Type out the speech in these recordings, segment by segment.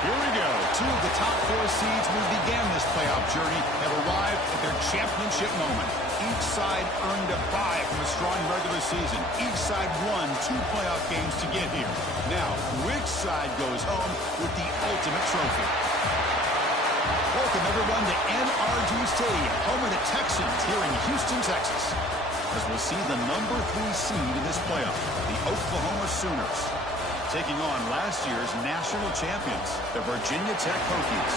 Here we go. Two of the top four seeds who began this playoff journey have arrived at their championship moment. Each side earned a bye from a strong regular season. Each side won 2 playoff games to get here. Now, which side goes home with the ultimate trophy? Welcome, everyone, to NRG Stadium, home of the Texans here in Houston, Texas, as we'll see the number 3 seed in this playoff, the Oklahoma Sooners, taking on last year's national champions, the Virginia Tech Hokies.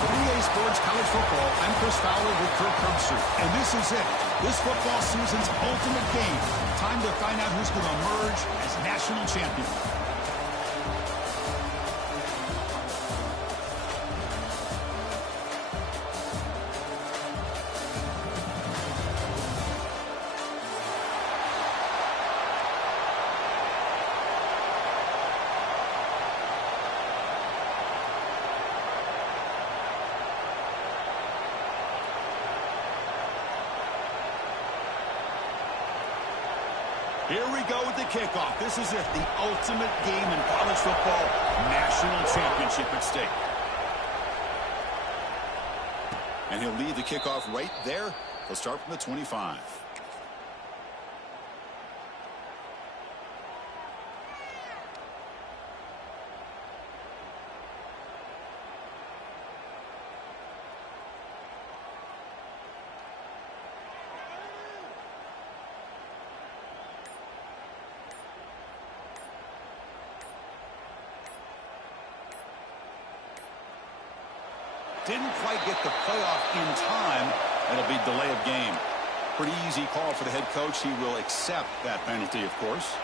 For EA Sports College Football, I'm Chris Fowler with Kirk Herbstreit, and this is it. This football season's ultimate game. Time to find out who's going to emerge as national champion. Here we go with the kickoff. This is it, the ultimate game in college football, national championship at stake. And he'll lead the kickoff right there. He'll start from the 25. Didn't quite get the playoff in time. It'll be delay of game. Pretty easy call for the head coach. He will accept that penalty, of course.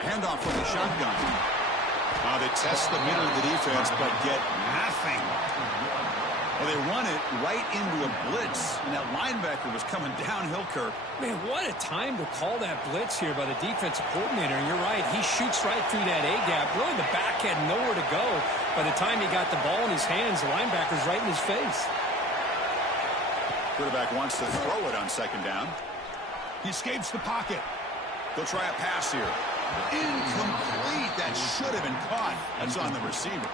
Handoff from the shotgun. They test the middle of the defense, but get nothing. Well, they run it right into a blitz, and that linebacker was coming downhill, Kirk. Man, what a time to call that blitz here by the defensive coordinator. And you're right, he shoots right through that A-gap. Really, the back had nowhere to go. By the time he got the ball in his hands, the linebacker's right in his face. Quarterback wants to throw it on second down. He escapes the pocket. He'll try a pass here. Incomplete. That should have been caught. That's on the receiver.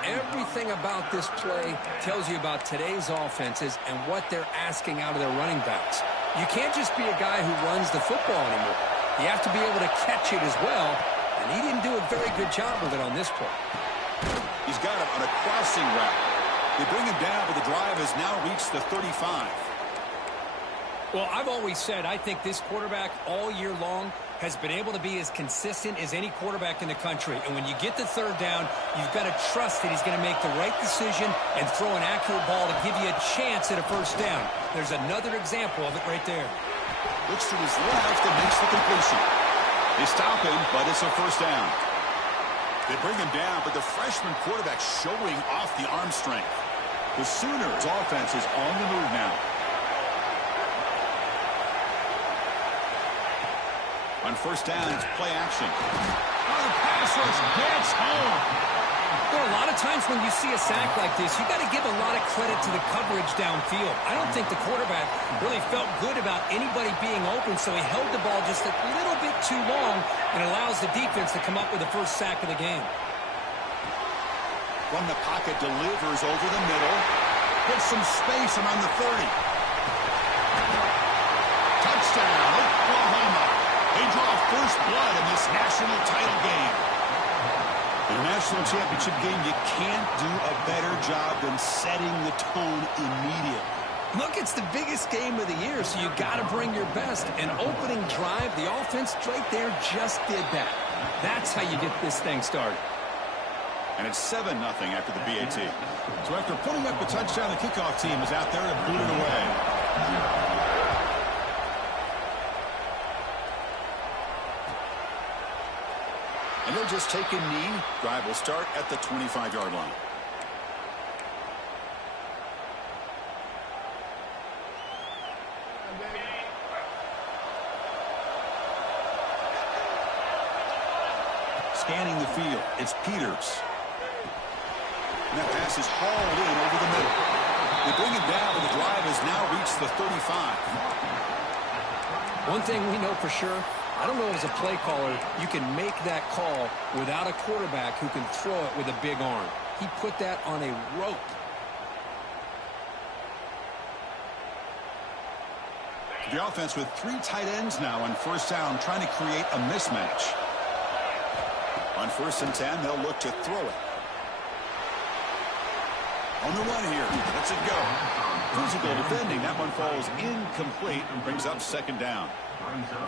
Everything about this play tells you about today's offenses and what they're asking out of their running backs. You can't just be a guy who runs the football anymore. You have to be able to catch it as well, and he didn't do a very good job with it on this play. He's got it on a crossing route. They bring him down, but the drive has now reached the 35. Well, I've always said I think this quarterback all year long has been able to be as consistent as any quarterback in the country. And when you get the third down, you've got to trust that he's going to make the right decision and throw an accurate ball to give you a chance at a first down. There's another example of it right there. Looks to his left and makes the completion. They stop him, but it's a first down. They bring him down, but the freshman quarterback showing off the arm strength. The Sooners' offense is on the move now. On first down, it's play action. Oh, the pass rush gets home. Well, a lot of times when you see a sack like this, you got to give a lot of credit to the coverage downfield. I don't think the quarterback really felt good about anybody being open, so he held the ball just a little bit too long and allows the defense to come up with the first sack of the game. From the pocket, delivers over the middle. Puts some space around the 30. Touchdown, Oklahoma. They draw first blood in this national title game. In a national championship game, you can't do a better job than setting the tone immediately. Look, it's the biggest game of the year, so you got to bring your best. An opening drive, the offense right there just did that. That's how you get this thing started. And it's 7-0 after the BAT. So after putting up the touchdown, the kickoff team is out there to boot it away. And they'll just take a knee. Drive will start at the 25-yard line. Scanning the field, it's Peters. And that pass is hauled in over the middle. They bring him down, but the drive has now reached the 35. One thing we know for sure, I don't know as a play caller, you can make that call without a quarterback who can throw it with a big arm. He put that on a rope. The offense with 3 tight ends now on first down, trying to create a mismatch. On 1st and 10, they'll look to throw it. On the run here, lets it go. Physical defending, that one falls incomplete and brings up 2nd down.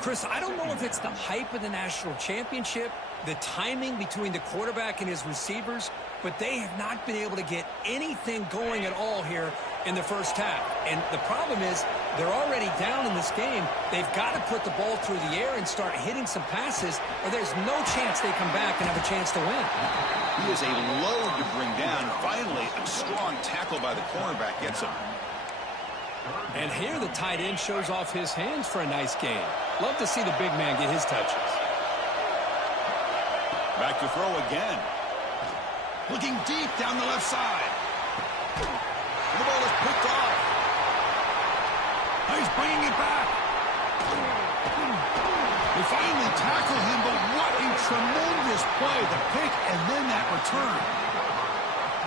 Chris, I don't know if it's the hype of the national championship, the timing between the quarterback and his receivers, but they have not been able to get anything going at all here in the first half. And the problem is they're already down in this game. They've got to put the ball through the air and start hitting some passes, or there's no chance they come back and have a chance to win. He is a load to bring down. Finally, a strong tackle by the cornerback gets him. And here the tight end shows off his hands for a nice game. Love to see the big man get his touches. Back to throw again. Looking deep down the left side. The ball is picked off. He's bringing it back. They finally tackle him, but what a tremendous play. The pick and then that return.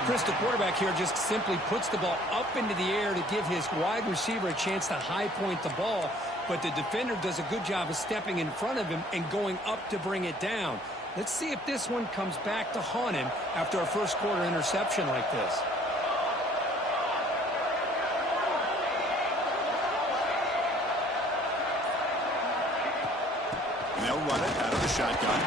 Chris, the quarterback here just simply puts the ball up into the air to give his wide receiver a chance to high point the ball, but the defender does a good job of stepping in front of him and going up to bring it down. Let's see if this one comes back to haunt him after a first quarter interception like this. And they'll run it out of the shotgun.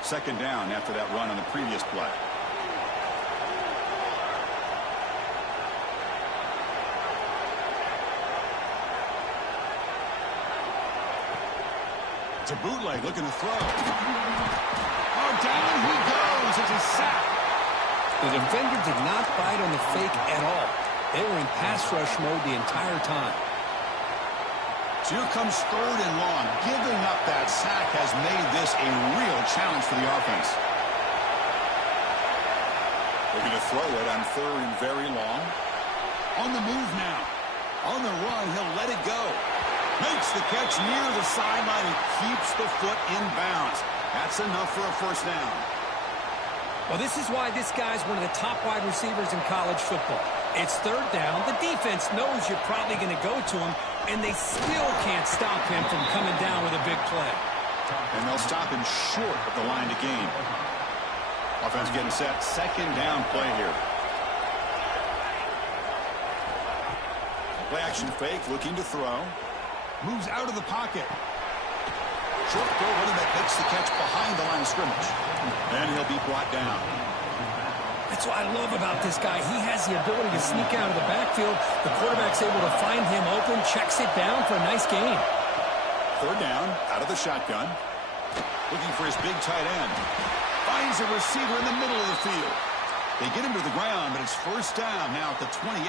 Second down after that run on the previous play. It's a bootleg looking to throw. Oh, down he goes. It's a sack. The defender did not bite on the fake at all. They were in pass rush mode the entire time. So here comes 3rd and long. Giving up that sack has made this a real challenge for the offense. They're going to throw it on 3rd and very long. On the move now. On the run, he'll let it go. Makes the catch near the sideline and keeps the foot in bounds. That's enough for a first down. Well, this is why this guy's one of the top wide receivers in college football. It's 3rd down. The defense knows you're probably going to go to him, and they still can't stop him from coming down with a big play. And they'll stop him short of the line to gain. Offense getting set. 2nd down play here. Play action fake, looking to throw. Moves out of the pocket. Short throw, running back makes the catch behind the line of scrimmage. And he'll be brought down. That's what I love about this guy. He has the ability to sneak out of the backfield. The quarterback's able to find him open, checks it down for a nice gain. 3rd down, out of the shotgun. Looking for his big tight end. Finds a receiver in the middle of the field. They get him to the ground, but it's 1st down now at the 28.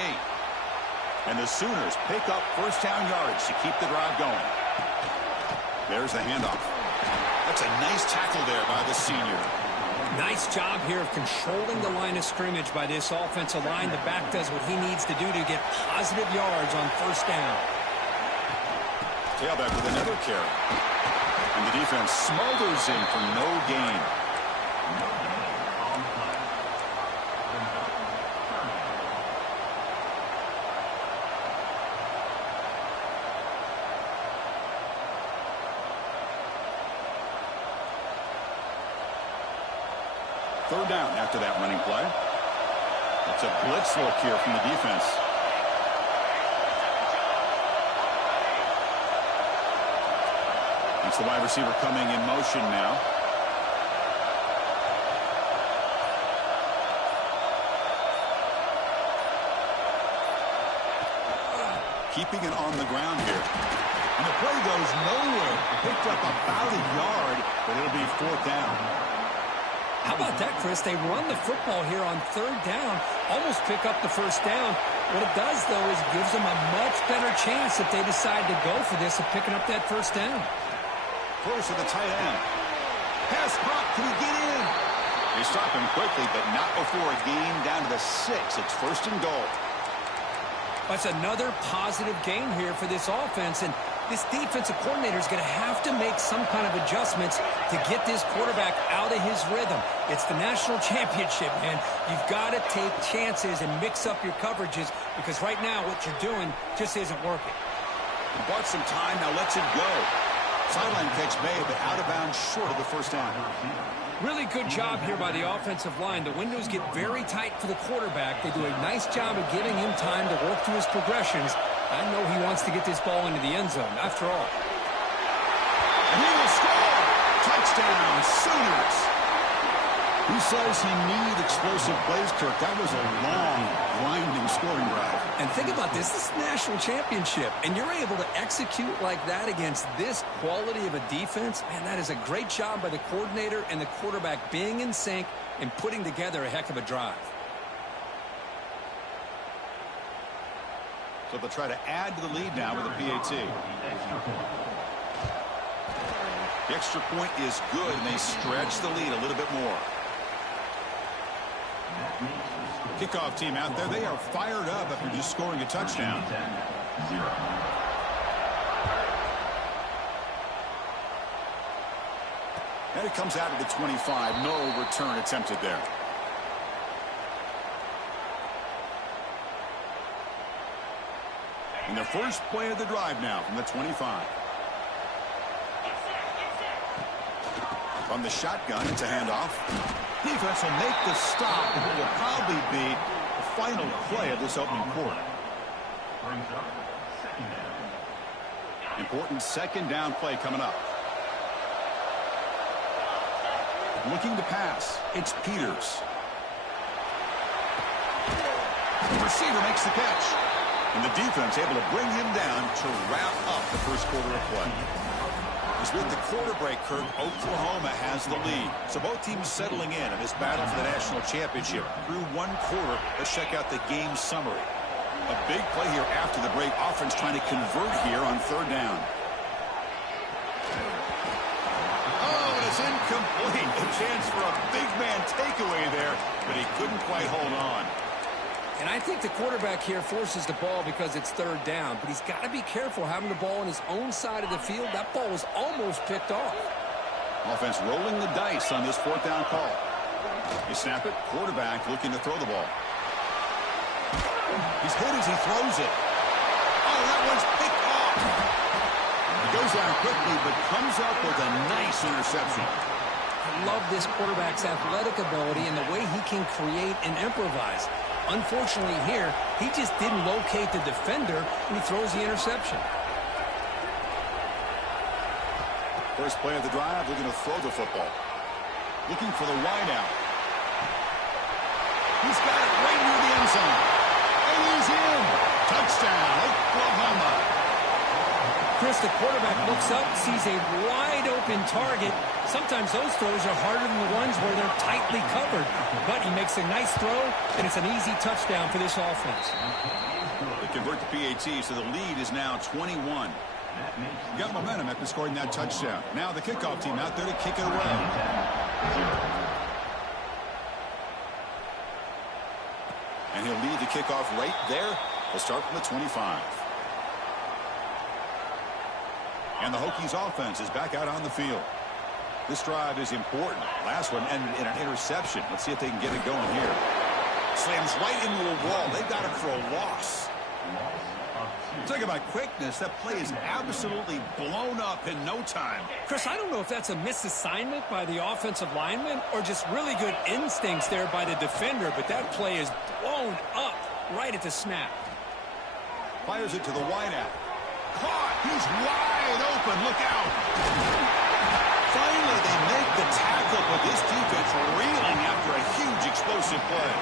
And the Sooners pick up 1st down yards to keep the drive going. There's the handoff. That's a nice tackle there by the senior. Nice job here of controlling the line of scrimmage by this offensive line. The back does what he needs to do to get positive yards on 1st down. Tailback with another carry. And the defense smothers him for no gain. Third down after that running play. It's a blitz look here from the defense. It's the wide receiver coming in motion now. Keeping it on the ground here. And the play goes nowhere. Picked up about a yard, but it'll be 4th down. How about that, Chris? They run the football here on 3rd down, almost pick up the 1st down. What it does, though, is it gives them a much better chance if they decide to go for this of picking up that 1st down. Close to the tight end. Pass pop. Can he get in? They stop him quickly, but not before a gain down to the 6. It's 1st and goal. That's another positive gain here for this offense, and this defensive coordinator is going to have to make some kind of adjustments to get this quarterback out of his rhythm. It's the national championship, man. You've got to take chances and mix up your coverages because right now what you're doing just isn't working. He bought some time, now lets it go. Sideline catch made, but out of bounds short of the 1st down. Really good job here by the offensive line. The windows get very tight for the quarterback. They do a nice job of giving him time to work through his progressions. I know he wants to get this ball into the end zone, after all. And he will score! Touchdown, Sooners! Who says he needs explosive plays, Kirk? That was a long, grinding scoring drive. And think about this. This is the national championship, and you're able to execute like that against this quality of a defense. Man, that is a great job by the coordinator and the quarterback being in sync and putting together a heck of a drive. So they'll try to add to the lead now with a PAT. The extra point is good, and they stretch the lead a little bit more. Kickoff team out there. They are fired up after just scoring a touchdown. And it comes out at the 25. No return attempted there. And the first play of the drive now from the 25. From the shotgun, it's a handoff. Defense will make the stop, and it will probably be the final play of this opening quarter. Important 2nd down play coming up. Looking to pass. It's Peters. The receiver makes the catch. And the defense able to bring him down to wrap up the first quarter of play. As with the quarter break, Kirk, Oklahoma has the lead. So both teams settling in this battle for the national championship. Through one quarter, let's check out the game summary. A big play here after the break. Offense trying to convert here on 3rd down. Oh, and it's incomplete. A chance for a big man takeaway there, but he couldn't quite hold on. And I think the quarterback here forces the ball because it's 3rd down. But he's got to be careful having the ball on his own side of the field. That ball was almost picked off. Offense rolling the dice on this 4th down call. You snap it. Quarterback looking to throw the ball. He's hit as he throws it. Oh, that one's picked off. He goes down quickly, but comes up with a nice interception. I love this quarterback's athletic ability and the way he can create and improvise. Unfortunately here, he just didn't locate the defender, and he throws the interception. First play of the drive, looking to throw the football. Looking for the wideout. He's got it right near the end zone. And he's in. Touchdown, Oklahoma. Chris, the quarterback looks up, sees a wide-open target. Sometimes those throws are harder than the ones where they're tightly covered. But he makes a nice throw, and it's an easy touchdown for this offense. They convert the PAT, so the lead is now 21. Got momentum after scoring that touchdown. Now the kickoff team out there to kick it away. And he'll lead the kickoff right there. He'll start from the 25. And the Hokies offense is back out on the field. This drive is important. Last one ended in an interception. Let's see if they can get it going here. Slams right into a wall. They've got it for a loss. Talk about quickness. That play is absolutely blown up in no time. Chris, I don't know if that's a misassignment by the offensive lineman or just really good instincts there by the defender, but that play is blown up right at the snap. Fires it to the wideout. Caught. He's wide open. Look out. Finally, they make the tackle, but this defense reeling after a huge explosive play.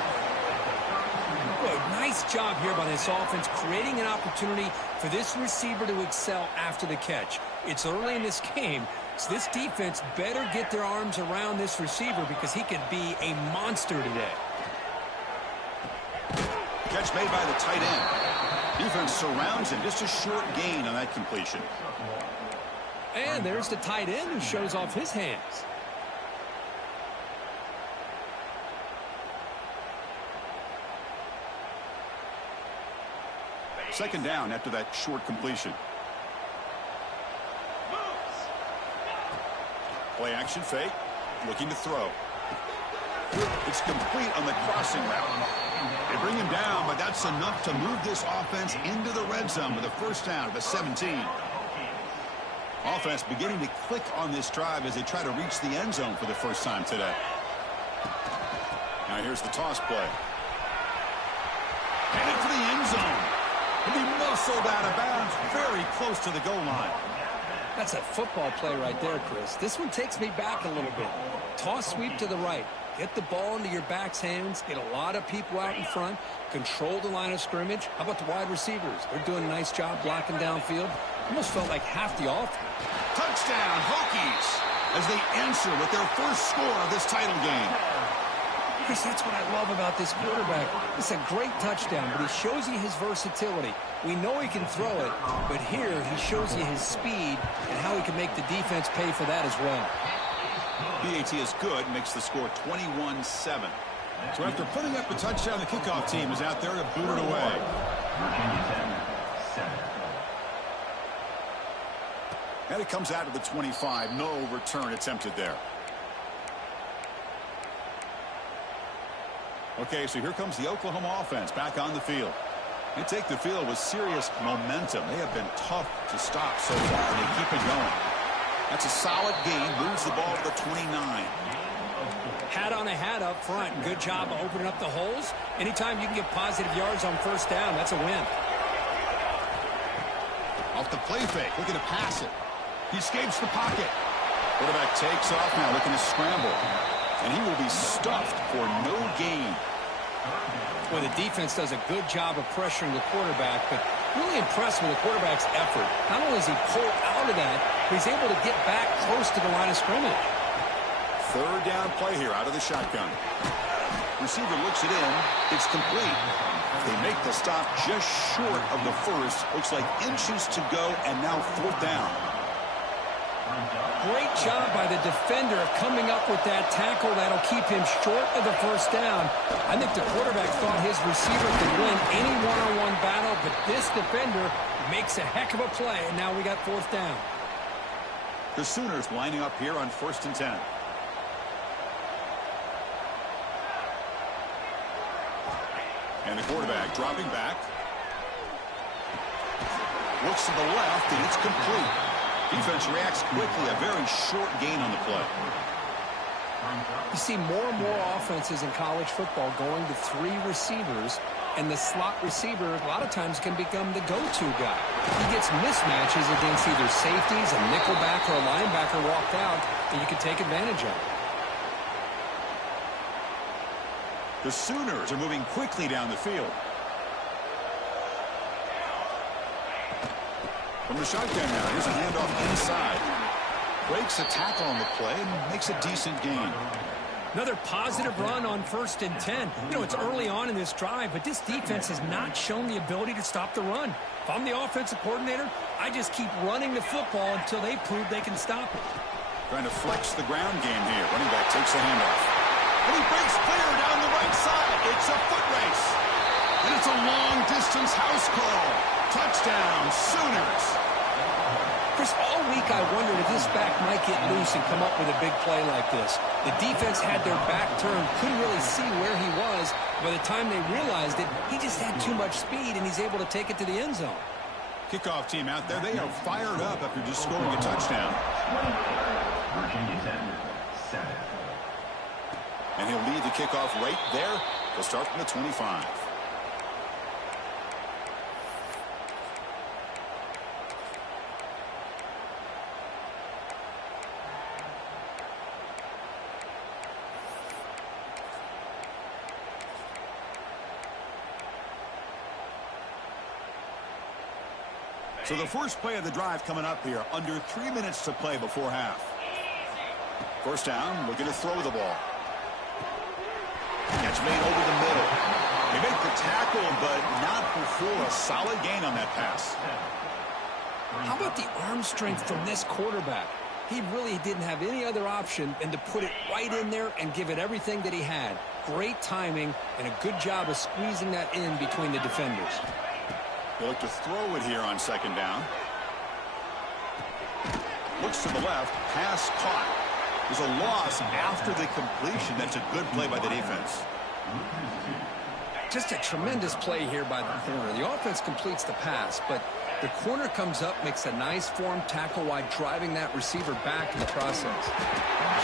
Good. Nice job here by this offense, creating an opportunity for this receiver to excel after the catch. It's early in this game, so this defense better get their arms around this receiver because he could be a monster today. Catch made by the tight end. Defense surrounds him. Just a short gain on that completion. And there's the tight end who shows off his hands. Second down after that short completion. Play action fake. Looking to throw. It's complete on the crossing route. They bring him down, but that's enough to move this offense into the red zone with a first down at the 17. Offense beginning to click on this drive as they try to reach the end zone for the first time today. Now here's the toss play. Headed for the end zone. He'll be muscled out of bounds very close to the goal line. That's a football play right there, Chris. This one takes me back a little bit. Toss sweep to the right. Get the ball into your back's hands. Get a lot of people out in front. Control the line of scrimmage. How about the wide receivers? They're doing a nice job blocking downfield. Almost felt like half the offense. Touchdown, Hokies, as they answer with their first score of this title game. Chris, that's what I love about this quarterback. It's a great touchdown, but he shows you his versatility. We know he can throw it, but here he shows you his speed and how he can make the defense pay for that as well. PAT is good, makes the score 21-7. So after putting up a touchdown, the kickoff team is out there to boot it away. And it comes out to the 25. No return attempted there. Okay, so here comes the Oklahoma offense back on the field. They take the field with serious momentum. They have been tough to stop so far, and they keep it going. That's a solid gain. Moves the ball to the 29. Hat on a hat up front. Good job of opening up the holes. Anytime you can get positive yards on first down, that's a win. Off the play fake, looking to pass it. He escapes the pocket. Quarterback takes off now, looking to scramble. And he will be stuffed for no gain. Well, the defense does a good job of pressuring the quarterback, but really impressed with the quarterback's effort. Not only does he pull out of that, but he's able to get back close to the line of scrimmage. Third down play here out of the shotgun. Receiver looks it in. It's complete. They make the stop just short of the first. Looks like inches to go, and now fourth down. Great job by the defender of coming up with that tackle that'll keep him short of the first down. I think the quarterback thought his receiver could win any one-on-one battle, but this defender makes a heck of a play, and now we got fourth down. The Sooners lining up here on 1st and 10. And the quarterback dropping back. Looks to the left, and it's complete. Defense reacts quickly. A very short gain on the play. You see more and more offenses in college football going to 3 receivers, and the slot receiver a lot of times can become the go-to guy. He gets mismatches against either safeties, a nickelback, or a linebacker walked out, and you can take advantage of it. The Sooners are moving quickly down the field. From the shotgun now, here's a handoff inside. Breaks a tackle on the play and makes a decent gain. Another positive run on 1st and 10. You know, it's early on in this drive, but this defense has not shown the ability to stop the run. If I'm the offensive coordinator, I just keep running the football until they prove they can stop it. Trying to flex the ground game here. Running back takes the handoff. And he breaks clear down the right side. It's a foot race. And it's a long-distance house call. Touchdown, Sooners. Chris, all week I wondered if this back might get loose and come up with a big play like this. The defense had their back turned, couldn't really see where he was. By the time they realized it, he just had too much speed, and he's able to take it to the end zone. Kickoff team out there, they are fired up after just scoring a touchdown. And he'll lead the kickoff right there. They'll start from the 25. So the first play of the drive coming up here. Under 3 minutes to play before half. First down, looking to throw the ball. Catch made over the middle. They make the tackle, but not before a solid gain on that pass. How about the arm strength from this quarterback? He really didn't have any other option than to put it right in there and give it everything that he had. Great timing and a good job of squeezing that in between the defenders. They look to throw it here on second down. Looks to the left. Pass caught. There's a loss after the completion. That's a good play by the defense. Just a tremendous play here by the corner. The offense completes the pass, but the corner comes up, makes a nice form tackle while driving that receiver back in the process.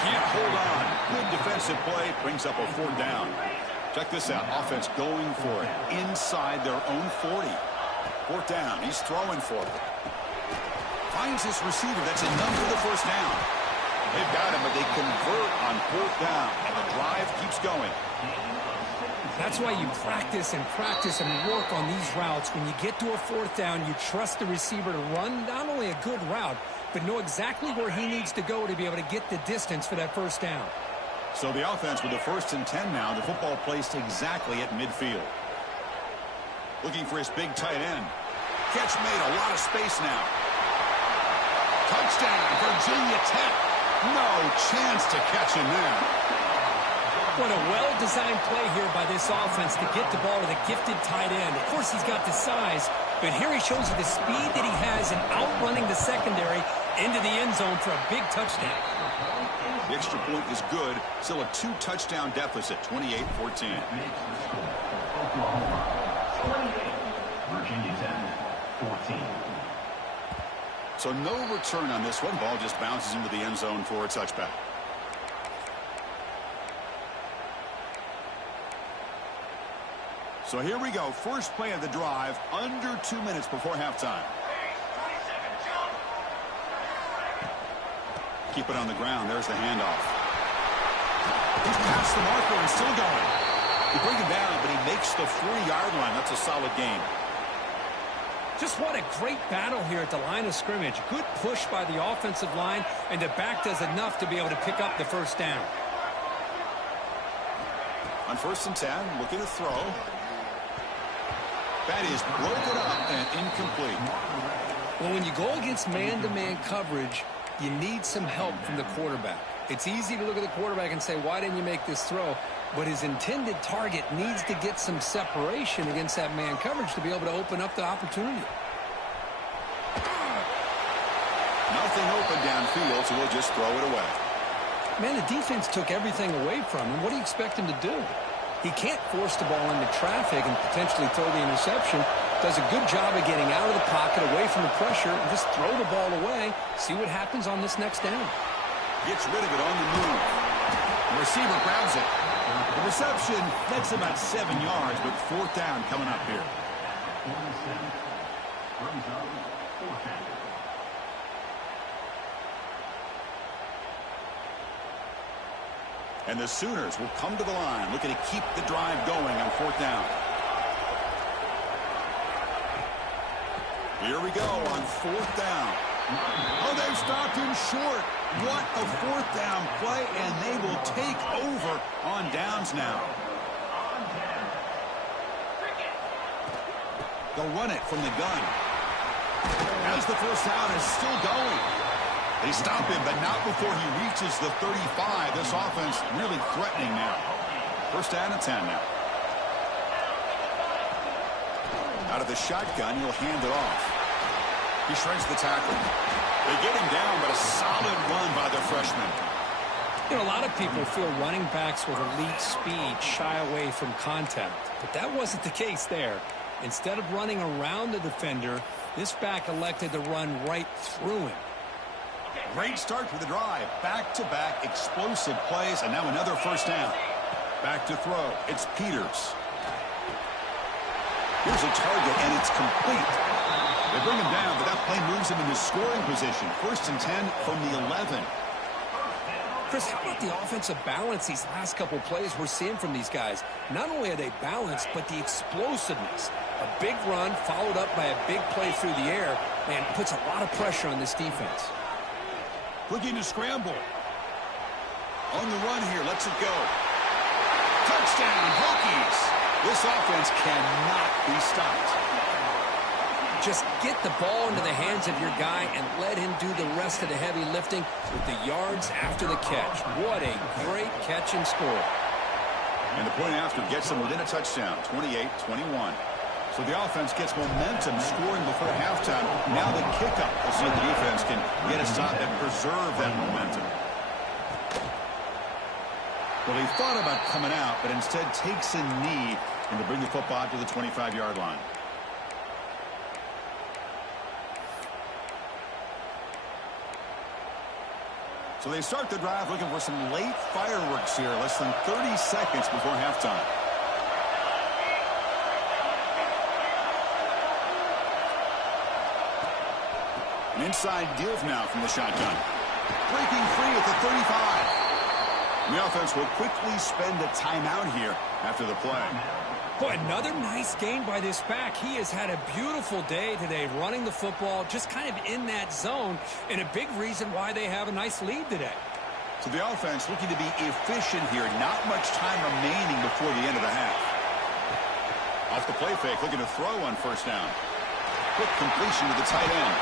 Can't hold on. Good defensive play. Brings up a 4th down. Check this out. Offense going for it inside their own 40. 4th down. He's throwing for it. Finds his receiver. That's enough for the 1st down. They've got him, but they convert on 4th down, and the drive keeps going. That's why you practice and work on these routes. When you get to a 4th down, you trust the receiver to run not only a good route, but know exactly where he needs to go to be able to get the distance for that 1st down. So the offense with the 1st and 10 now. The football placed exactly at midfield. Looking for his big tight end. Catch made, a lot of space now. Touchdown, Virginia Tech. No chance to catch him there. What a well-designed play here by this offense to get the ball to the gifted tight end. Of course, he's got the size, but here he shows you the speed that he has in outrunning the secondary into the end zone for a big touchdown. The extra point is good. Still a 2-touchdown deficit, 28-14. Virginia Tech, 14. So no return on this one. Ball just bounces into the end zone for a touchback. So here we go. First play of the drive, under 2 minutes before halftime. Keep it on the ground. There's the handoff. He's past the marker and still going. You bring him down, but he makes the 40-yard line. That's a solid gain. Just what a great battle here at the line of scrimmage. Good push by the offensive line, and the back does enough to be able to pick up the 1st down. On 1st and 10, looking to throw. That is broken up and incomplete. Well, when you go against man-to-man coverage, you need some help from the quarterback. It's easy to look at the quarterback and say, why didn't you make this throw? But his intended target needs to get some separation against that man coverage to be able to open up the opportunity. Nothing open downfield, so we'll just throw it away. Man, the defense took everything away from him. What do you expect him to do? He can't force the ball into traffic and potentially throw the interception. Does a good job of getting out of the pocket, away from the pressure, and just throw the ball away. See what happens on this next down. Gets rid of it on the move. The receiver grabs it. The reception, that's about 7 yards, but 4th down coming up here. And the Sooners will come to the line, looking to keep the drive going on 4th down. Here we go on 4th down. Oh, they've stopped him short. What a 4th down play, and they will take over on downs now. They'll run it from the gun. As the 1st down is still going. They stop him, but not before he reaches the 35. This offense really threatening now. 1st down and 10 now. Out of the shotgun, he'll hand it off. He shreds the tackle. They get him down, but a solid run by the freshman. You know, a lot of people feel running backs with elite speed shy away from contact, but that wasn't the case there. Instead of running around the defender, this back elected to run right through him. Great start to the drive. Back-to-back explosive plays, and now another 1st down. Back to throw. It's Peters. Here's a target, and it's complete. They bring him down, but that play moves him into scoring position. 1st and 10 from the 11. Chris, how about the offensive balance these last couple plays we're seeing from these guys? Not only are they balanced, but the explosiveness. A big run followed up by a big play through the air, and puts a lot of pressure on this defense. Looking to scramble. On the run here, lets it go. Touchdown, Hokies! This offense cannot be stopped. Just get the ball into the hands of your guy and let him do the rest of the heavy lifting with the yards after the catch. What a great catch and score. And the point after gets them within a touchdown, 28-21. So the offense gets momentum scoring before halftime. Now the kickoff. We'll see if the defense can get a stop and preserve that momentum. Well, he thought about coming out, but instead takes a knee and to bring the football out to the 25-yard line. So they start the drive looking for some late fireworks here, less than 30 seconds before halftime. An inside give now from the shotgun. Breaking free at the 35. The offense will quickly spend a timeout here after the play. Boy, another nice gain by this back. He has had a beautiful day today running the football, just kind of in that zone, and a big reason why they have a nice lead today. So the offense looking to be efficient here. Not much time remaining before the end of the half. Off the play fake, looking to throw on first down. Quick completion to the tight end.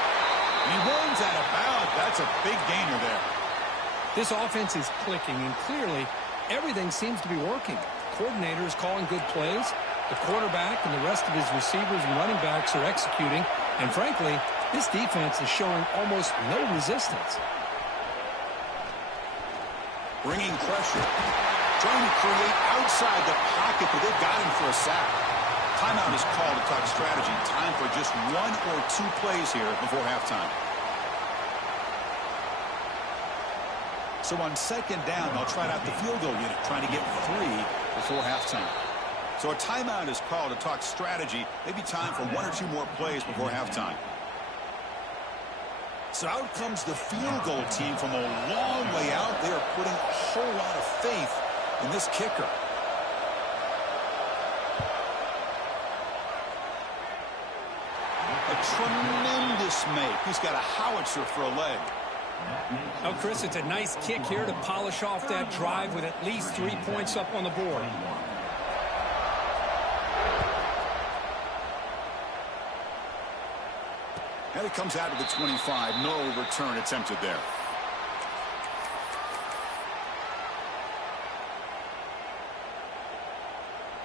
He runs out of bounds. That's a big gainer there. This offense is clicking, and clearly everything seems to be working. The coordinator is calling good plays. The quarterback and the rest of his receivers and running backs are executing. And frankly, this defense is showing almost no resistance. Bringing pressure. Trying to create outside the pocket, but they've got him for a sack. Timeout is called to talk strategy. Time for just 1 or 2 plays here before halftime. So on second down, they'll try out the field goal unit, trying to get 3 before halftime. So a timeout is called to talk strategy. Maybe time for 1 or 2 more plays before halftime. So out comes the field goal team from a long way out. They are putting a whole lot of faith in this kicker. A tremendous make. He's got a howitzer for a leg. Oh, Chris, it's a nice kick here to polish off that drive with at least 3 points up on the board. And it comes out to the 25. No return attempted there.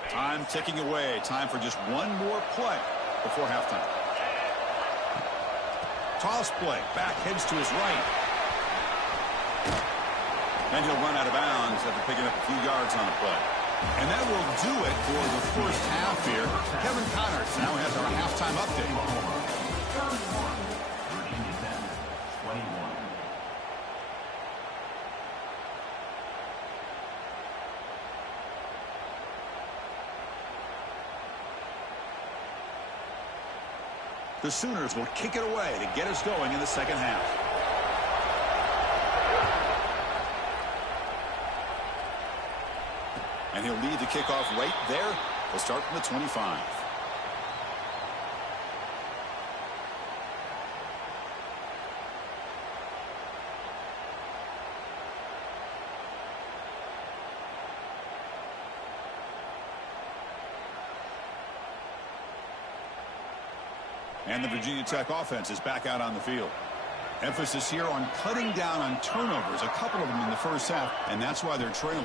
Time ticking away. Time for just 1 more play before halftime. Toss play. Back heads to his right. And he'll run out of bounds after picking up a few yards on the play. And that will do it for the first half here. Kevin Connors now has our halftime update. The Sooners will kick it away to get us going in the second half. And he'll lead the kickoff right there. We'll start from the 25. And the Virginia Tech offense is back out on the field. Emphasis here on cutting down on turnovers, a couple of them in the first half, and that's why they're trailing.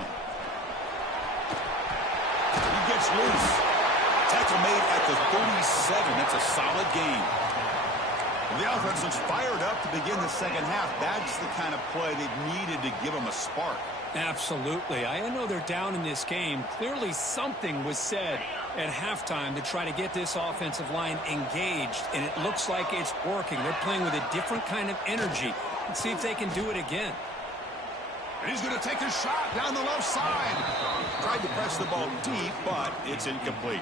He gets loose. Tackle made at the 37. That's a solid gain. The offense looks fired up to begin the second half. That's the kind of play they've needed to give them a spark. Absolutely. I know they're down in this game. Clearly something was said at halftime to try to get this offensive line engaged, and it looks like it's working. They're playing with a different kind of energy. Let's see if they can do it again. And he's going to take a shot down the left side. Tried to press the ball deep, but it's incomplete.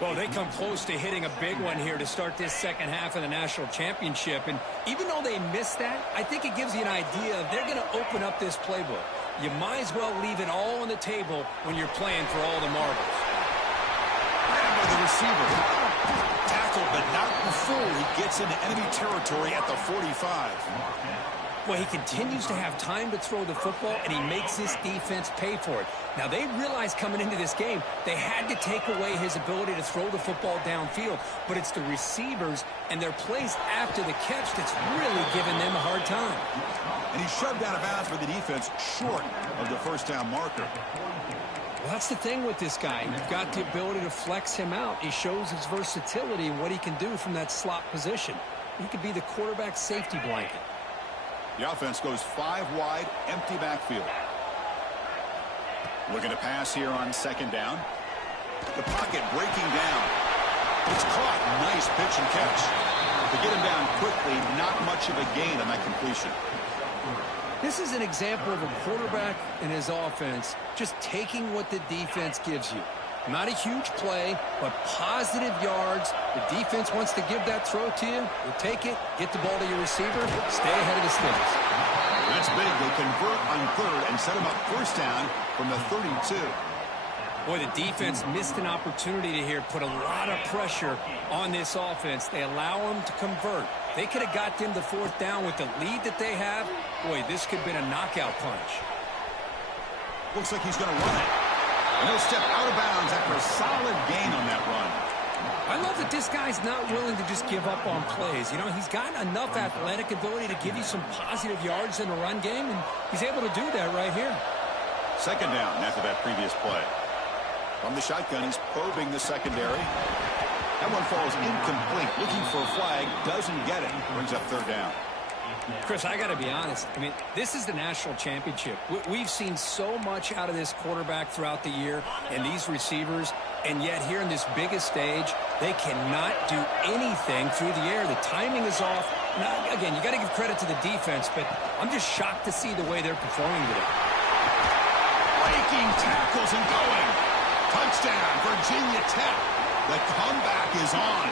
Well, they come close to hitting a big one here to start this second half of the national championship. And even though they missed that, I think it gives you an idea they're going to open up this playbook. You might as well leave it all on the table when you're playing for all the marbles. Grabbed by the receiver. Tackled, but not before he gets into enemy territory at the 45. Well, he continues to have time to throw the football, and he makes this defense pay for it. Now, they realized coming into this game they had to take away his ability to throw the football downfield, but it's the receivers and their plays after the catch that's really giving them a hard time. And he's shoved out of bounds for the defense short of the first down marker. Well, that's the thing with this guy. You've got the ability to flex him out. He shows his versatility and what he can do from that slot position. He could be the quarterback safety blanket. The offense goes 5 wide, empty backfield. Looking to pass here on second down. The pocket breaking down. It's caught. Nice pitch and catch. To get him down quickly, not much of a gain on that completion. This is an example of a quarterback and his offense just taking what the defense gives you. Not a huge play, but positive yards. The defense wants to give that throw to you. You take it, get the ball to your receiver, stay ahead of the sticks. That's big. They convert on third and set him up first down from the 32. Boy, the defense missed an opportunity to here put a lot of pressure on this offense. They allow them to convert. They could have got them to fourth down with the lead that they have. Boy, this could have been a knockout punch. Looks like he's going to run it. And he'll step out of bounds after a solid gain on that run. I love that this guy's not willing to just give up on plays. You know, he's got enough athletic ability to give you some positive yards in the run game, and he's able to do that right here. Second down after that previous play. From the shotgun, he's probing the secondary. That one falls incomplete. Looking for a flag, doesn't get it. Brings up third down. Chris, I got to be honest. I mean, this is the national championship. We've seen so much out of this quarterback throughout the year and these receivers, and yet here in this biggest stage, they cannot do anything through the air. The timing is off. Now, again, you got to give credit to the defense, but I'm just shocked to see the way they're performing today. Breaking tackles and going. Touchdown, Virginia Tech. The comeback is on.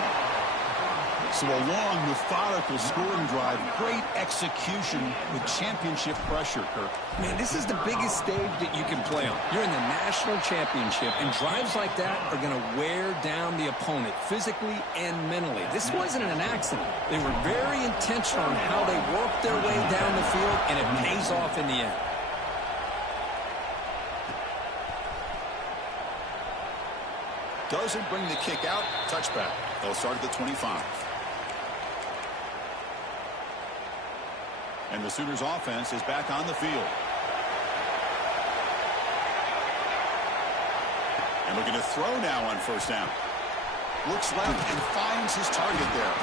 So a long, methodical scoring drive. Great execution with championship pressure, Kirk. Man, this is the biggest stage that you can play on. You're in the national championship, and drives like that are going to wear down the opponent physically and mentally. This wasn't an accident. They were very intentional on how they worked their way down the field, and it pays off in the end. Doesn't bring the kick out. Touchback. They'll start at the 25. And the Sooners offense is back on the field. And looking to throw now on first down. Looks left and finds his target there.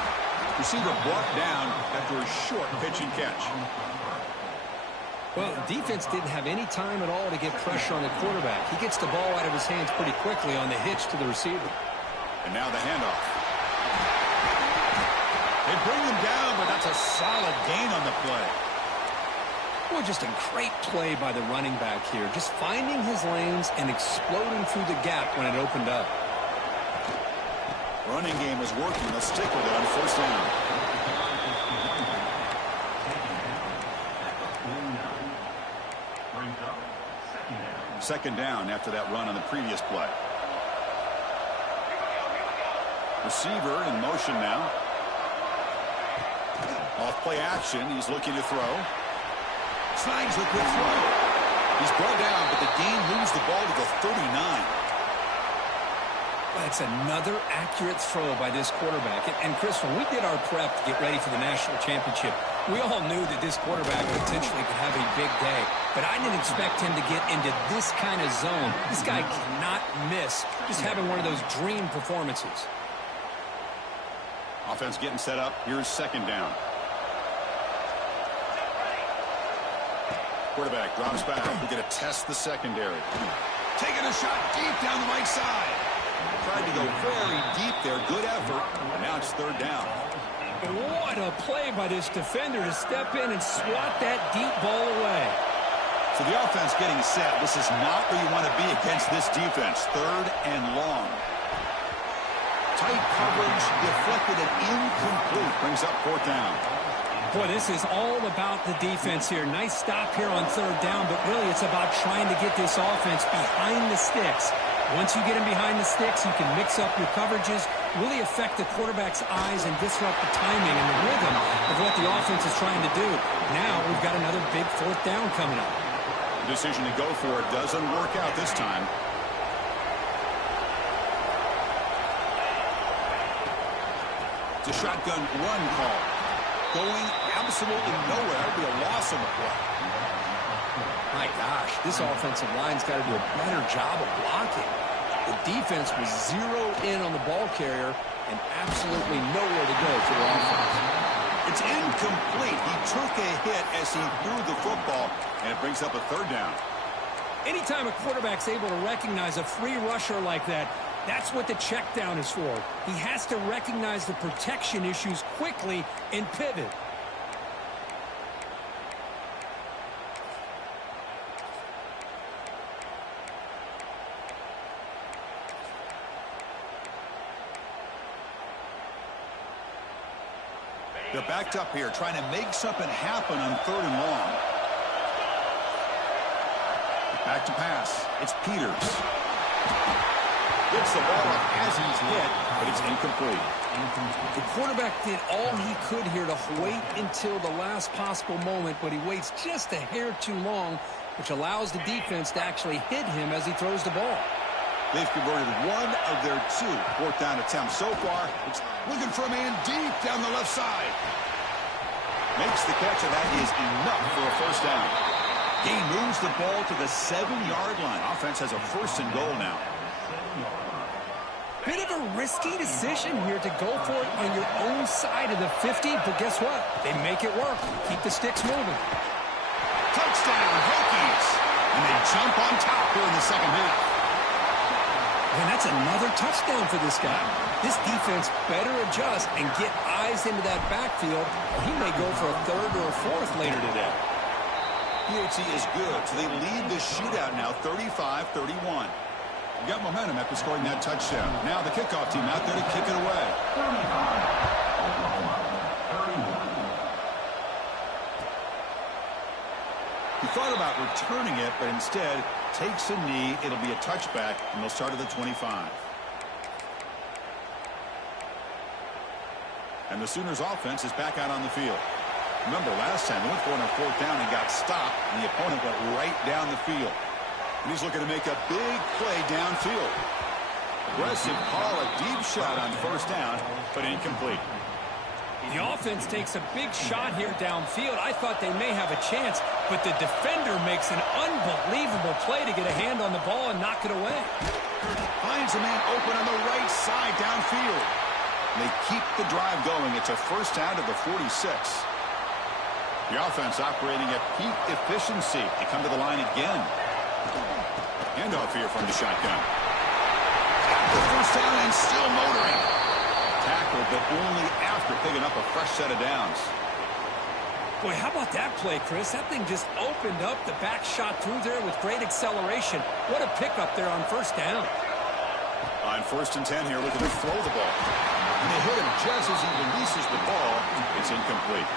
Receiver brought down after a short pitch and catch. Well, the defense didn't have any time at all to get pressure on the quarterback. He gets the ball out of his hands pretty quickly on the hitch to the receiver. And now the handoff. They bring him down, but that's a solid gain on the play. Boy, just a great play by the running back here. Just finding his lanes and exploding through the gap when it opened up. Running game is working. Let's stick with it on first down. Second down after that run on the previous play. Receiver in motion now. Off play action. He's looking to throw. Snags the quick throw. He's brought down, but the game moves the ball to the 39. That's another accurate throw by this quarterback. And Chris, when we did our prep to get ready for the national championship, we all knew that this quarterback potentially could have a big day. But I didn't expect him to get into this kind of zone. This guy cannot miss just having one of those dream performances. Offense getting set up. Here's second down. Quarterback drops back. We're going to test the secondary. Taking a shot deep down the right side. Tried to go very deep there. Good effort. Now it's third down. What a play by this defender to step in and swat that deep ball away. So the offense getting set. This is not where you want to be against this defense. Third and long. Tight coverage, deflected and incomplete. Brings up fourth down. Boy, this is all about the defense here. Nice stop here on third down, but really it's about trying to get this offense behind the sticks. Once you get him behind the sticks, you can mix up your coverages, really affect the quarterback's eyes and disrupt the timing and the rhythm of what the offense is trying to do. Now we've got another big fourth down coming up. The decision to go for it doesn't work out this time. It's a shotgun run call. Going absolutely nowhere. It'll be a loss on the play. My gosh, this offensive line's got to do a better job of blocking. The defense was zeroed in on the ball carrier and absolutely nowhere to go for the offense. It's incomplete. He took a hit as he threw the football, and it brings up a third down. Anytime a quarterback's able to recognize a free rusher like that, that's what the check down is for. He has to recognize the protection issues quickly and pivot. They're backed up here, trying to make something happen on 3rd and long. Back to pass. It's Peters. Gets the ball up as he's hit, but it's incomplete. The quarterback did all he could here to wait until the last possible moment, but he waits just a hair too long, which allows the defense to actually hit him as he throws the ball. They've converted one of their 2 4th down attempts so far. It's looking for a man deep down the left side. Makes the catch, and that is enough for a 1st down. He moves the ball to the 7-yard line. Offense has a 1st and goal now. Bit of a risky decision here to go for it on your own side of the 50, but guess what? They make it work. Keep the sticks moving. Touchdown, Hokies! And they jump on top here in the 2nd half. And that's another touchdown for this guy. This defense better adjust and get eyes into that backfield, or he may go for a 3rd or a 4th later today. PAT is good, so they lead the shootout now 35-31. Got momentum after scoring that touchdown. Now the kickoff team out there to kick it away. He thought about returning it, but instead takes a knee. It'll be a touchback, and they'll start at the 25. And the Sooners offense is back out on the field. Remember, last time they went for it on 4th down and got stopped, and the opponent went right down the field. And he's looking to make a big play downfield. Aggressive call, a deep shot on 1st down, but incomplete. The offense takes a big shot here downfield. I thought they may have a chance, but the defender makes an unbelievable play to get a hand on the ball and knock it away. Finds a man open on the right side downfield. They keep the drive going. It's a 1st down to the 46. The offense operating at peak efficiency to come to the line again. Handoff here from the shotgun. Got the 1st down and still motoring. Tackled, but only after picking up a fresh set of downs. Boy, how about that play, Chris? That thing just opened up. The back shot through there with great acceleration. What a pickup there on 1st down. On 1st and 10 here, looking to throw the ball. And they hit him just as he releases the ball. It's incomplete.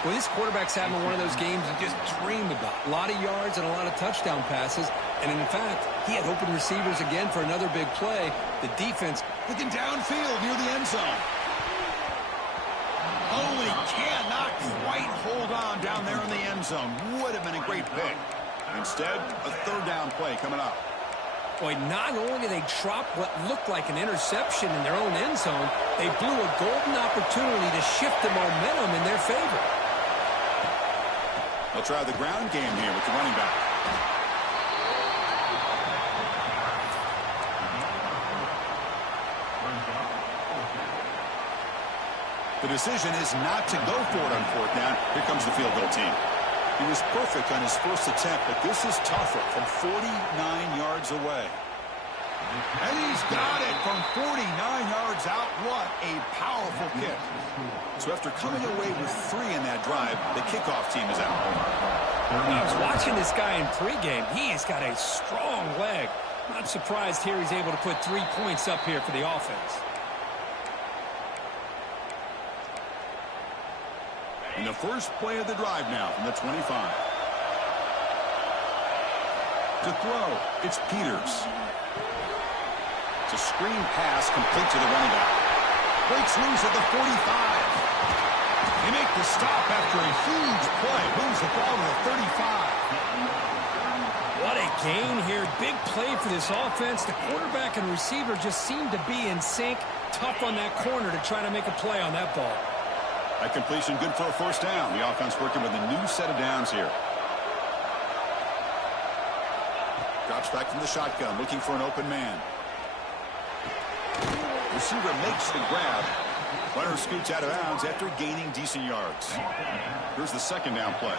Well, this quarterback's having one of those games you just dream about. A lot of yards and a lot of touchdown passes. And in fact, he had open receivers again for another big play. The defense looking downfield near the end zone. Only cannot quite hold on down there in the end zone. Would have been a great pick. Instead, a 3rd down play coming up. Boy, not only did they drop what looked like an interception in their own end zone, they blew a golden opportunity to shift the momentum in their favor. They'll try the ground game here with the running back. The decision is not to go for it on 4th down. Here comes the field goal team. He was perfect on his 1st attempt, but this is tougher from 49 yards away. And he's got it from 49 yards out. What a powerful kick. So after coming away with 3 in that drive, the kickoff team is out. I was watching this guy in pregame. He has got a strong leg. Not surprised here he's able to put 3 points up here for the offense. In the first play of the drive now from the 25. To throw, it's Peters. It's a screen pass complete to the running back. Breaks loose at the 45. They make the stop after a huge play. Moves the ball to the 35. What a gain here. Big play for this offense. The quarterback and receiver just seem to be in sync. Tough on that corner to try to make a play on that ball. That completion good for a 1st down. The offense working with a new set of downs here. Drops back from the shotgun, looking for an open man. Receiver makes the grab. Runner scoots out of bounds after gaining decent yards. Here's the second down play.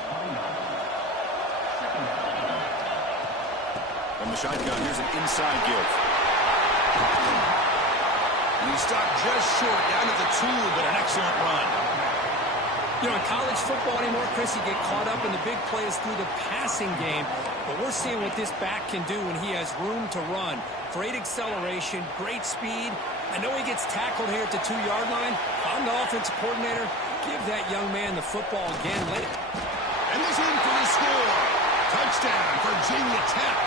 From the shotgun, here's an inside give. And he stopped just short, down at the 2, but an excellent run. You know, in college football anymore, Chris, you get caught up in the big plays through the passing game. But we're seeing what this back can do when he has room to run. Great acceleration, great speed. I know he gets tackled here at the 2-yard line. I'm the offensive coordinator. Give that young man the football again later. And he's in for the score. Touchdown, Virginia Tech.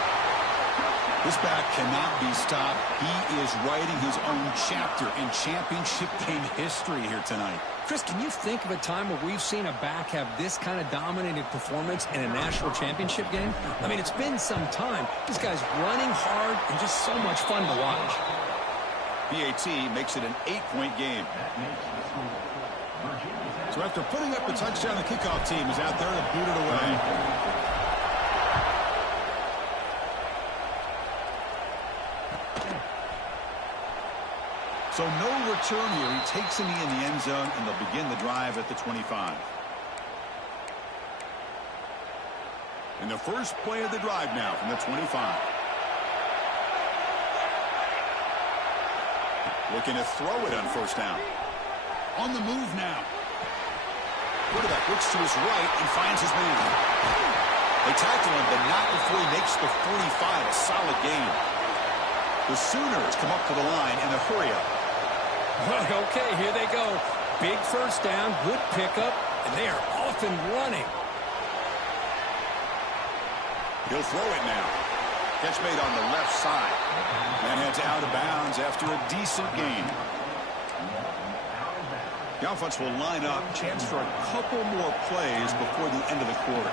This back cannot be stopped. He is writing his own chapter in championship game history here tonight. Chris, can you think of a time where we've seen a back have this kind of dominating performance in a national championship game? I mean, it's been some time. This guy's running hard and just so much fun to watch. BAT makes it an 8-point game. So after putting up the touchdown, the kickoff team is out there to boot it away. So no return here. He takes a knee in the end zone, and they'll begin the drive at the 25. And the first play of the drive now from the 25. Looking to throw it on first down. On the move now. Quarterback looks to his right and finds his man. They tackle him, but not before he makes the 45. A solid gain. The Sooners come up to the line in a hurry-up. Okay, here they go. Big first down, good pickup, and they are off and running. He'll throw it now. Catch made on the left side. And heads out of bounds after a decent gain. The offense will line up. Chance for a couple more plays before the end of the quarter.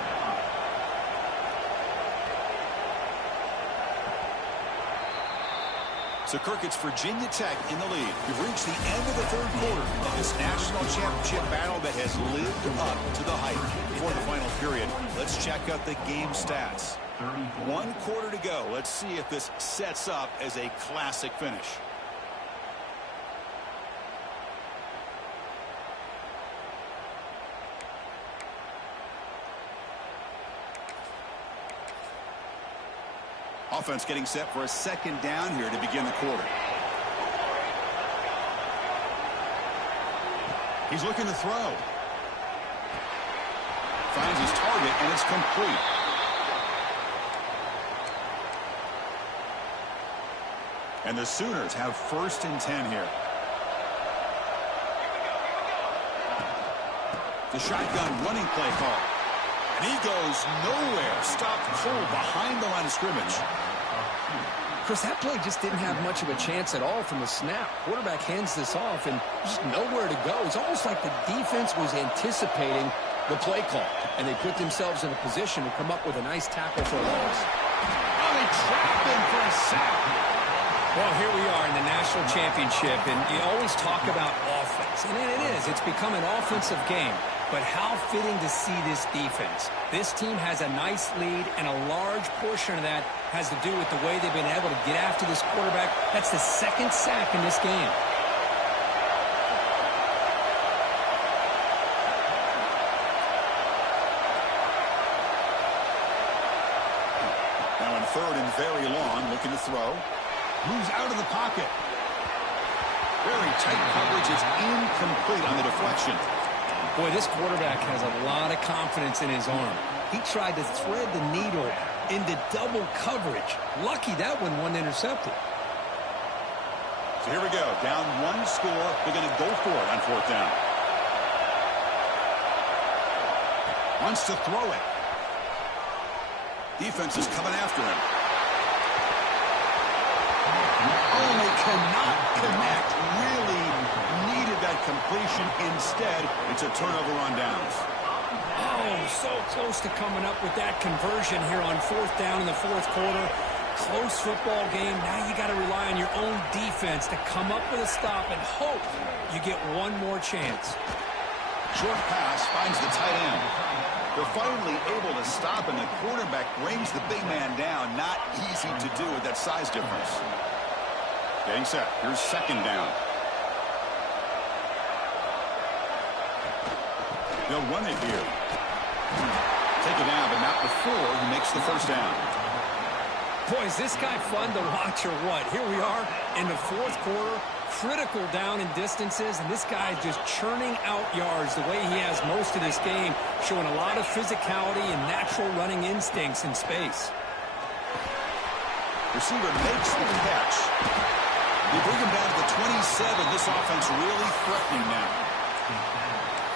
So, Kirk, it's Virginia Tech in the lead. We've reached the end of the third quarter of this national championship battle that has lived up to the hype. Before the final period, let's check out the game stats. 1 quarter to go. Let's see if this sets up as a classic finish. Offense getting set for a second down here to begin the quarter. He's looking to throw. Finds his target, and it's complete. And the Sooners have 1st and 10 here. The shotgun running play call. And he goes nowhere. Stopped cold behind the line of scrimmage. Chris, that play just didn't have much of a chance at all from the snap. Quarterback hands this off and just nowhere to go. It's almost like the defense was anticipating the play call, and they put themselves in a position to come up with a nice tackle for a loss. Oh, they trapped him for a sack. Well, here we are in the national championship, and you always talk about offense. And it is. It's become an offensive game. But how fitting to see this defense. This team has a nice lead, and a large portion of that has to do with the way they've been able to get after this quarterback. That's the 2nd sack in this game. Now in 3rd and very long, looking to throw. Moves out of the pocket. Very tight coverage. Is incomplete on the deflection. Boy, this quarterback has a lot of confidence in his arm. He tried to thread the needle into double coverage. Lucky that one wasn't intercepted. So here we go. Down 1 score. They're going to go for it on 4th down. Wants to throw it. Defense is coming after him. Oh, they cannot connect. Really needed that completion. Instead, it's a turnover on downs. Oh, so close to coming up with that conversion here on 4th down in the 4th quarter. Close football game. Now you got to rely on your own defense to come up with a stop and hope you get one more chance. Short pass finds the tight end. They're finally able to stop, and the quarterback brings the big man down. Not easy to do with that size difference. Getting set. Here's second down. They'll run it here. Take it down, but not before he makes the first down. Boy, is this guy fun to watch or what? Here we are in the fourth quarter. Critical down in distances, and this guy just churning out yards the way he has most of this game, showing a lot of physicality and natural running instincts in space. Receiver makes the catch. They bring him down to the 27. This offense really threatening now.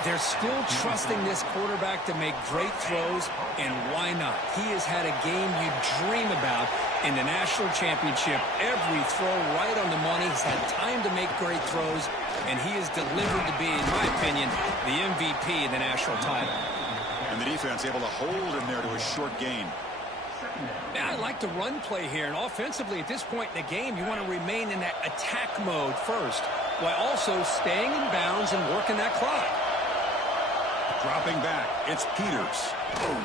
They're still trusting this quarterback to make great throws, and why not? He has had a game you dream about in the national championship. Every throw right on the money. He's had time to make great throws, and he is delivered to be, in my opinion, the MVP of the national title. And the defense able to hold him there to a short gain. Now, I like the run play here, and offensively at this point in the game, you want to remain in that attack mode first, while also staying in bounds and working that clock. Dropping back, it's Peters. Boom.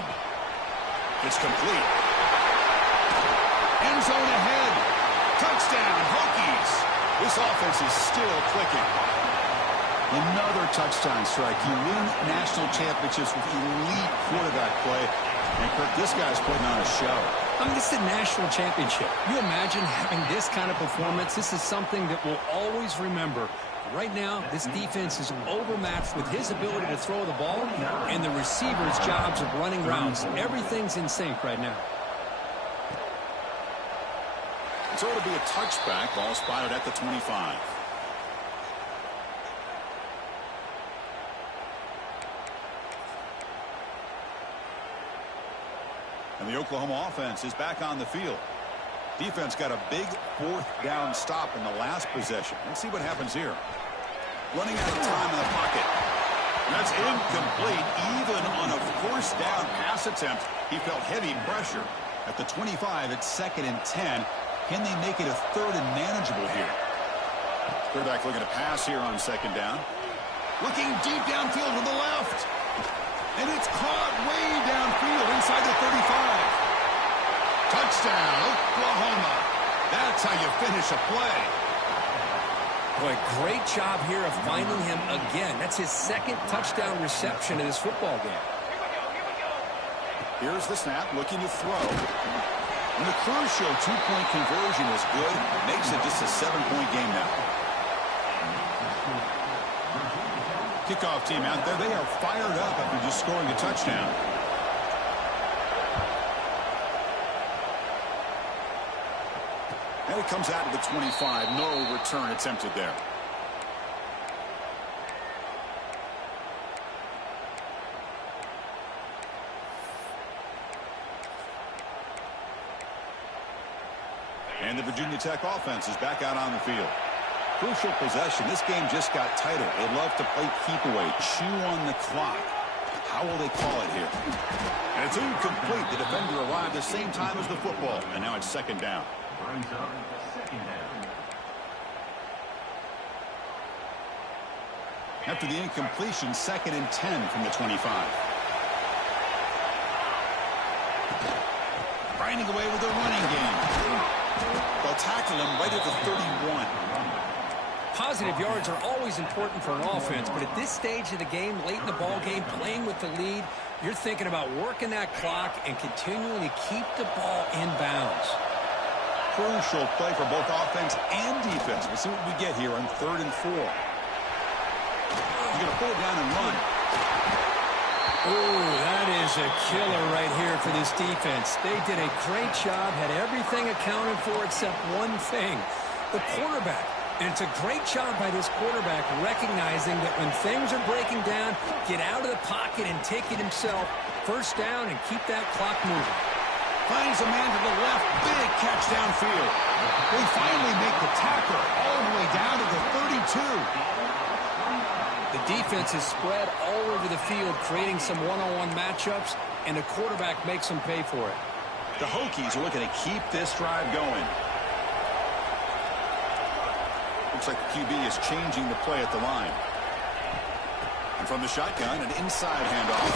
It's complete. End zone ahead. Touchdown, Hokies. This offense is still clicking. Another touchdown strike. You win national championships with elite quarterback play. And, Kirk, this guy's putting on a show. I mean, this is a national championship. You imagine having this kind of performance? This is something that we'll always remember. Right now, this defense is overmatched with his ability to throw the ball and the receivers' jobs of running routes. Everything's in sync right now. So it'll be a touchback. Ball spotted at the 25. And the Oklahoma offense is back on the field. Defense got a big fourth down stop in the last possession. Let's see what happens here. Running out of time in the pocket. And that's incomplete. Even on a first down pass attempt, he felt heavy pressure. At the 25, it's 2nd and 10. Can they make it a 3rd and manageable here? Quarterback looking to pass here on 2nd down. Looking deep downfield to the left. And it's caught way downfield inside the 35. Touchdown, Oklahoma. That's how you finish a play. Boy, great job here of finding him again. That's his 2nd touchdown reception in this football game. Here's the snap, looking to throw. And the crucial 2-point conversion is good. Makes it just a 7-point game now. Kickoff team out there. They are fired up after just scoring a touchdown. And it comes out to the 25. No return attempted there. And the Virginia Tech offense is back out on the field. Crucial possession. This game just got tighter. They love to play keep away, chew on the clock. How will they call it here? And it's incomplete. The defender arrived the same time as the football. And now it's 2nd down. After the incompletion, 2nd and 10 from the 25. Grinding away with a running game. They'll tackle him right at the 31. Positive yards are always important for an offense, but at this stage of the game, late in the ball game, playing with the lead, you're thinking about working that clock and continuing to keep the ball in bounds. Crucial play for both offense and defense. We'll see what we get here on 3rd and 4. He's going to pull it down and run. Oh, that is a killer right here for this defense. They did a great job, had everything accounted for except one thing, the quarterback. And it's a great job by this quarterback recognizing that when things are breaking down, get out of the pocket and take it himself. First down and keep that clock moving. Finds a man to the left. Big catch downfield. They finally make the tackle all the way down to the 32. The defense is spread all over the field, creating some one-on-one matchups, and the quarterback makes them pay for it. The Hokies are looking to keep this drive going. Looks like the QB is changing the play at the line. And from the shotgun, an inside handoff.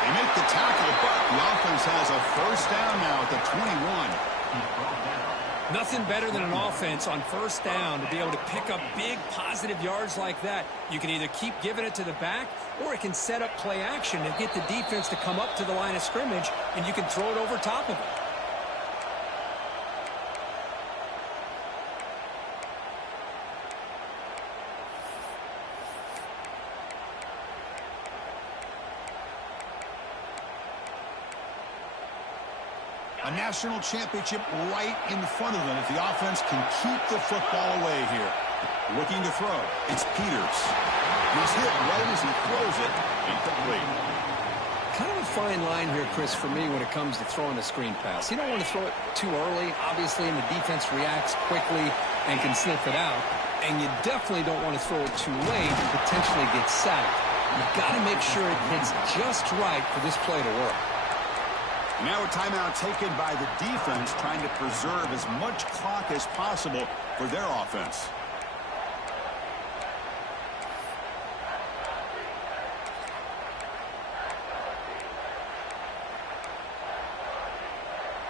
They make the tackle, but the offense has a first down now at the 21. Nothing better than an offense on first down to be able to pick up big positive yards like that. You can either keep giving it to the back, or it can set up play action and get the defense to come up to the line of scrimmage, and you can throw it over top of it. A national championship right in front of them if the offense can keep the football away here. Looking to throw. It's Peters. He's hit right as he throws it. Incomplete. Kind of a fine line here, Chris, for me when it comes to throwing a screen pass. You don't want to throw it too early, obviously, and the defense reacts quickly and can sniff it out. And you definitely don't want to throw it too late and potentially get sacked. You've got to make sure it hits just right for this play to work. Now a timeout taken by the defense, trying to preserve as much clock as possible for their offense.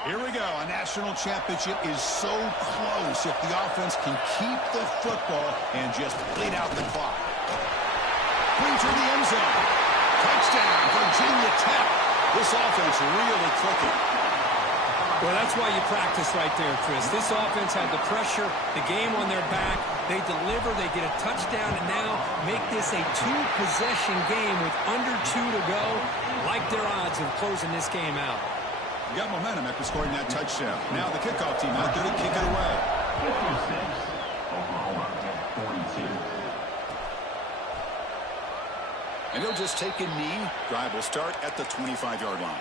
Here we go. A national championship is so close if the offense can keep the football and just bleed out the clock. Brings her to the end zone. Touchdown, Virginia Tech. This offense really clicking. Well, that's why you practice right there, Chris. This offense had the pressure, the game on their back. They deliver, they get a touchdown, and now make this a two-possession game with under 2 to go. Like their odds of closing this game out. You got momentum after scoring that touchdown. Now the kickoff team out there to kick it away. Oklahoma, 42. And they'll just take a knee. Drive will start at the 25-yard line.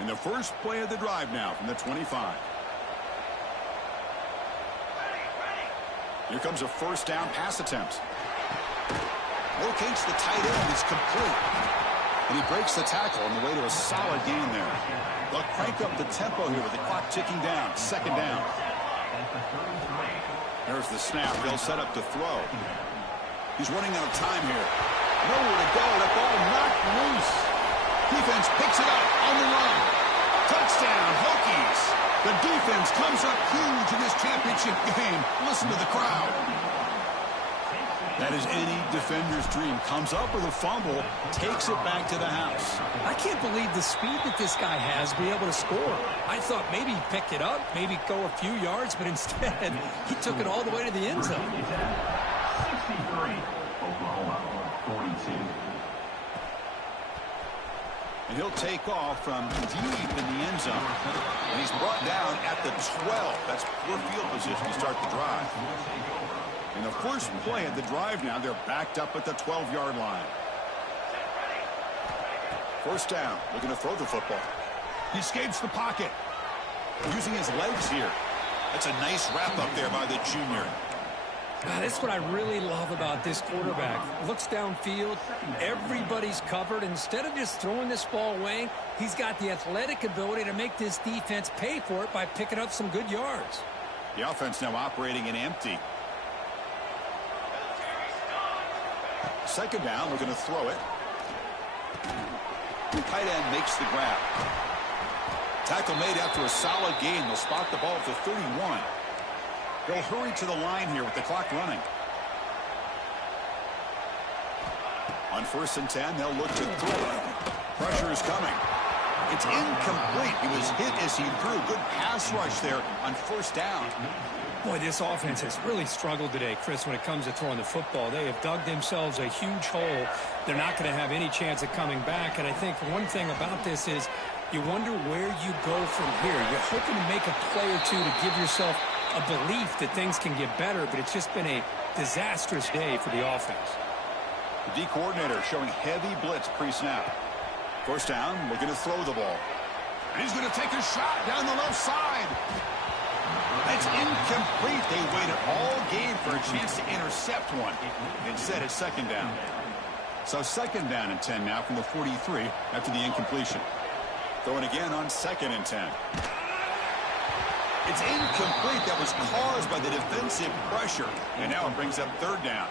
And the first play of the drive now from the 25. Here comes a first down pass attempt. Locates the tight end. It's complete. And he breaks the tackle on the way to a solid gain there. They'll crank up the tempo here with the clock ticking down. Second down. There's the snap. They'll set up to throw. He's running out of time here. Nowhere to go. That ball knocked loose. Defense picks it up on the run. Touchdown, Hokies. The defense comes up huge in this championship game. Listen to the crowd. That is any defender's dream. Comes up with a fumble, takes it back to the house. I can't believe the speed that this guy has to be able to score. I thought maybe he'd pick it up, maybe go a few yards, but instead he took it all the way to the end zone. 63, Oklahoma, 42. And he'll take off from deep in the end zone. And he's brought down at the 12. That's poor field position to start the drive. In the first play of the drive now, they're backed up at the 12-yard line. First down. Looking to throw the football. He escapes the pocket. Using his legs here. That's a nice wrap up there by the junior. That's what I really love about this quarterback. Looks downfield. Everybody's covered. Instead of just throwing this ball away, he's got the athletic ability to make this defense pay for it by picking up some good yards. The offense now operating in empty. Second down, looking to throw it. The tight end makes the grab. Tackle made after a solid gain. They'll spot the ball at the 31. They'll hurry to the line here with the clock running. On 1st and 10, they'll look to throw it. Pressure is coming. It's incomplete. He was hit as he threw. Good pass rush there on 1st down. Boy, this offense has really struggled today, Chris, when it comes to throwing the football. They have dug themselves a huge hole. They're not going to have any chance of coming back. And I think one thing about this is you wonder where you go from here. You're hoping to make a play or two to give yourself a belief that things can get better, but it's just been a disastrous day for the offense. The D coordinator showing heavy blitz pre-snap. First down, looking to throw the ball. And he's going to take a shot down the left side. That's incomplete. They waited all game for a chance to intercept one. Instead, it's second down. So second down and 10 now from the 43 after the incompletion. Throwing again on 2nd and 10. It's incomplete. That was caused by the defensive pressure. And now it brings up third down.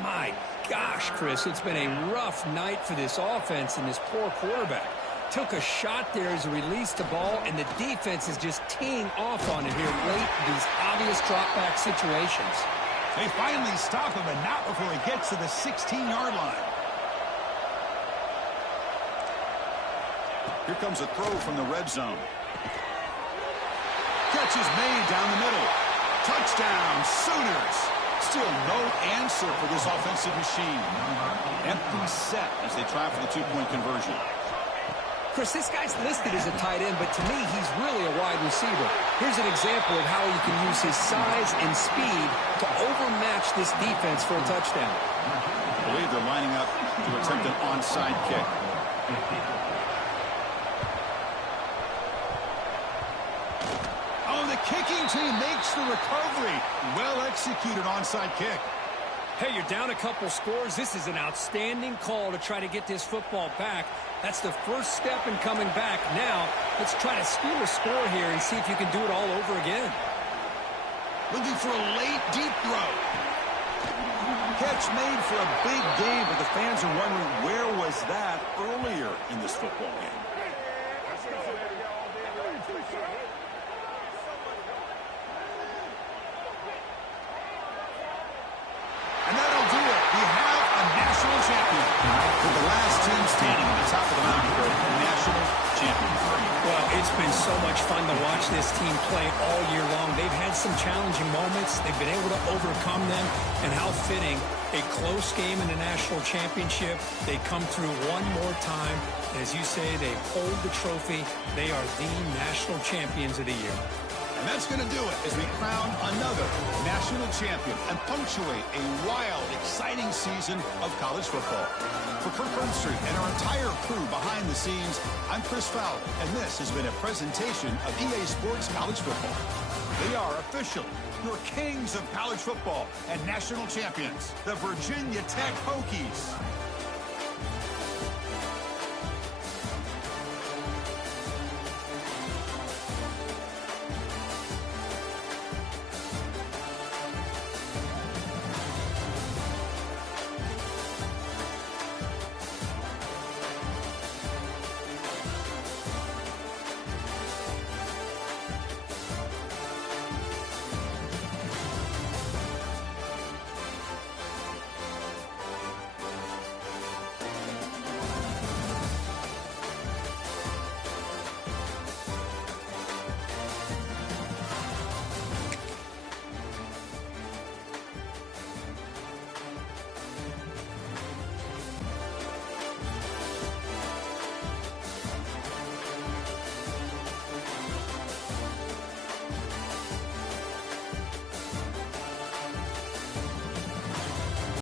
My gosh, Chris, it's been a rough night for this offense and this poor quarterback. Took a shot there as he released the ball, and the defense is just teeing off on it here late in these obvious drop-back situations. They finally stop him, and not before he gets to the 16-yard line. Here comes a throw from the red zone. Catch is made down the middle. Touchdown, Sooners. Still no answer for this offensive machine. Empty set as they try for the two-point conversion. Chris, this guy's listed as a tight end, but to me, he's really a wide receiver. Here's an example of how he can use his size and speed to overmatch this defense for a touchdown. I believe they're lining up to attempt an onside kick. Oh, the kicking team makes the recovery. Well executed onside kick. Hey, you're down a couple scores. This is an outstanding call to try to get this football back. That's the first step in coming back. Now, let's try to steal a score here and see if you can do it all over again. Looking for a late, deep throw. Catch made for a big game, but the fans are wondering where was that earlier in this football game. And that'll do it. We have a national champion. With the last team standing at the top of the mountain for national champion. Well, it's been so much fun to watch this team play all year long. They've had some challenging moments. They've been able to overcome them. And how fitting, a close game in the national championship. They come through one more time. As you say, they hold the trophy. They are the national champions of the year. And that's going to do it as we crown another national champion and punctuate a wild, exciting season of college football. For Kirk Herbstreit and our entire crew behind the scenes, I'm Chris Fowler, and this has been a presentation of EA Sports College Football. They are officially your kings of college football and national champions, the Virginia Tech Hokies.